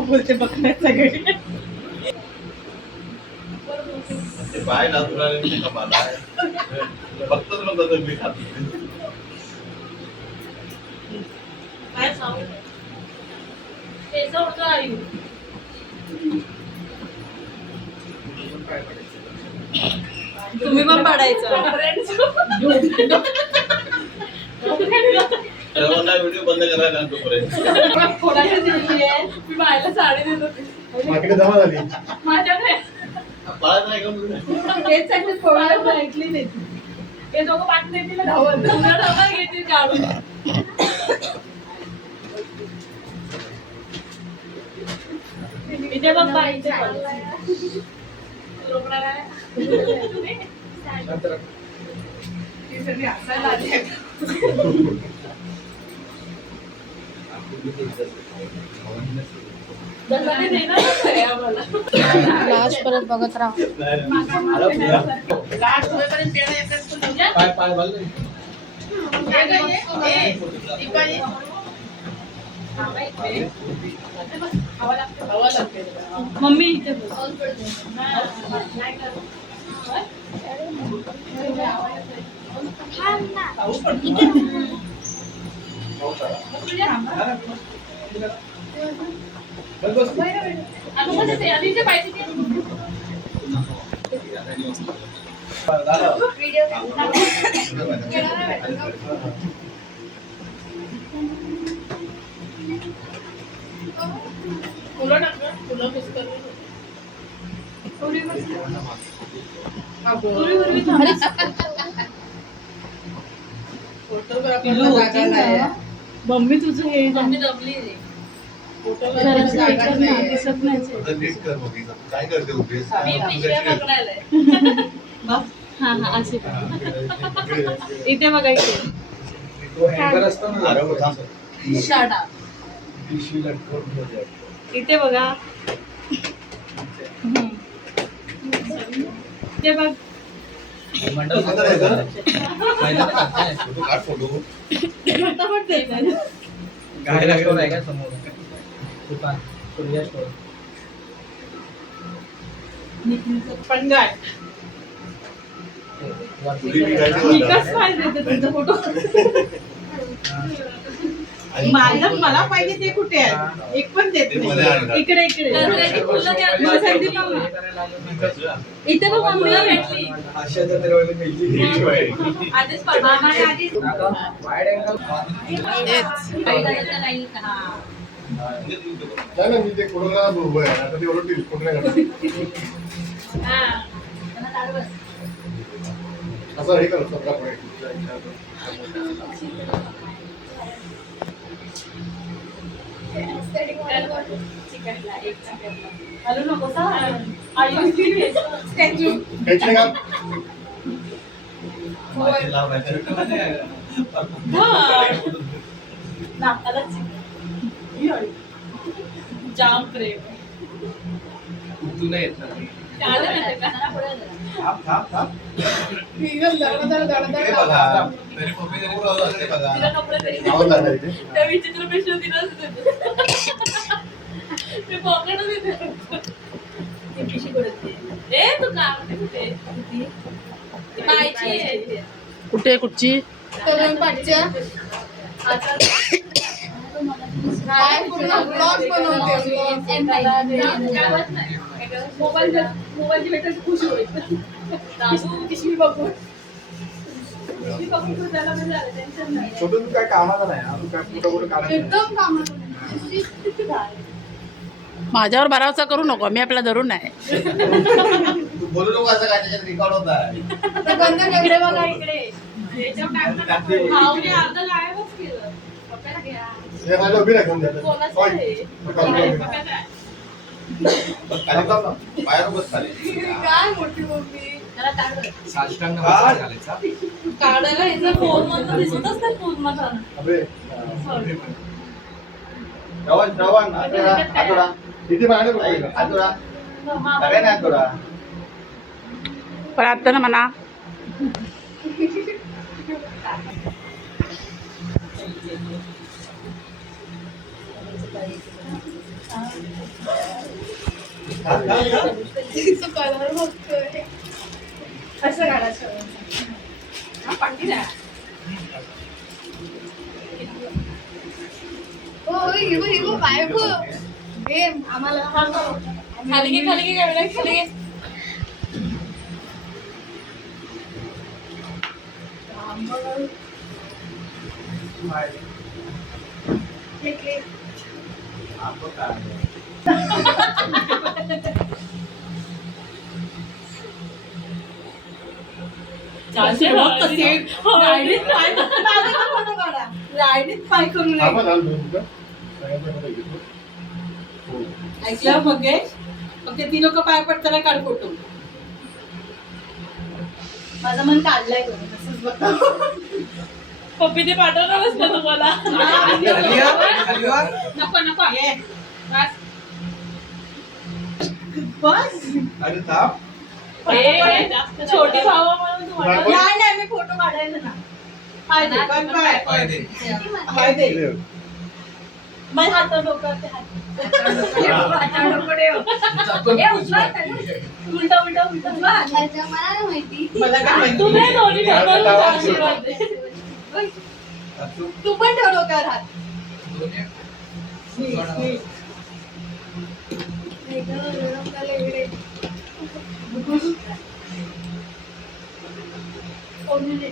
बोलते बघण्यात सगळे बाय ना तुला फक्त तुला बदल मी खात काय सांगू ते सोडतो आई तुम्ही पण पाडायचं व्हिडिओ बंद करायला तोपर्यंत कोणाकडे दिली आहे मी बायला साडी देत होती माझ्याकडे जमा झाली माझ्याकडे बाळा नाही का तेच सांगते कोणाला ऐकली नाही हे दोघं पाठ देतील धावत तुला धावत घेतील काढून इथे बघ बाई इथे रोकडा काय ती सगळी हसायला आली दसऱ्याने देणारच आहे आम्हाला लास्ट परत बघत राहा लास्ट होईपर्यंत पेढा येतात तू तुझ्या पाय पाय बाल मम्मी इथे फुलं टाकलं फुलं पुस्तक मम्मी तुझं हे मम्मी दमली दिसत नाही नीट कर मग काय करते उभे मी पिशव्या पकडायला हा हा असे इथे बघा इथे इथे बघा इथे बघ फोटो पण काय तुमचा फोटो माझं मला पाहिजे ते कुठे आहे एक पण देत नाही इकडे इकडे इथे बघ मम्मीला भेटली नाही मी ते कोणाला उभं आहे आता ते ओरडतील कोणाला असं हे करत स्वतः पुढे हॅलो नको स्टॅच्यू घ्यायची का जाम प्रेम तू नाही येत तिला कपडे तरी आवाज आला इथे त्या विचित्र पेशल तिलाच मी पॉकेटच येते ती पिशी करते ए तू का कुठे बायची आहे कुठे कुठची तरुण पाठच्या आता काय पूर्ण ब्लॉग बनवते मोबाईलची भेटायची खुशी होईल पिशवी बघून छोटं तू काय कामाचा नाही तू काय कुठं कुठं काढायचं एकदम कामाचं माझ्यावर भरावसा करू नको मी आपला धरून आहे तू बोलू नको असं काय त्याच्यात रेकॉर्ड होत आहे इकडे बघा इकडे भाऊने अर्ध गायबच केलं पप्पाला घ्या हे माझ्या उभी राखून द्या कोणाचं आहे पप्पाला बाहेर बस खाली काय मोठी मम्मी त्याला काढ साष्टांग काढायला ह्याचा फोन मधनं दिसतच नाही फोन मधला अबे श्रवण आठवडा इथे बाहेर बघ आठवडा काय नाही आठवडा पण आता ना म्हणा तो कलर बघतोय. असं काढायचं हा पाठी द्या हो हिगो बायको हे आम्हाला खाली घे कॅमेरा खाली घे रायडीत पाय करू नये. आपण आलो तुझं सगळ्यांच्याकडे घेतो. हो. ऐकलं मंगेश? मग ते ती लोक पाय पडताना काढ फोटो. माझं मन काढलंय करून तसंच बघा. पप्पी ते पाठवणारच ना तुम्हाला नको नको ये बस. बस अरे थांब. छोटी भावा म्हणून तू म्हटलं नाही नाही मी फोटो काढायला ना. पाय दे पाय पाय पाय दे. पाय दे. इकडे. माझ्या हातात डोक्यावर ते हात उलटा उलटा उलटा मला नाही माहिती. मला काय माहिती. तू नाही दोन्ही आता ढकलून आवाज आशीर्वाद दे. तू पण ठेव डोक्यावर हात. डोक्याला इकडे. कोण नाही.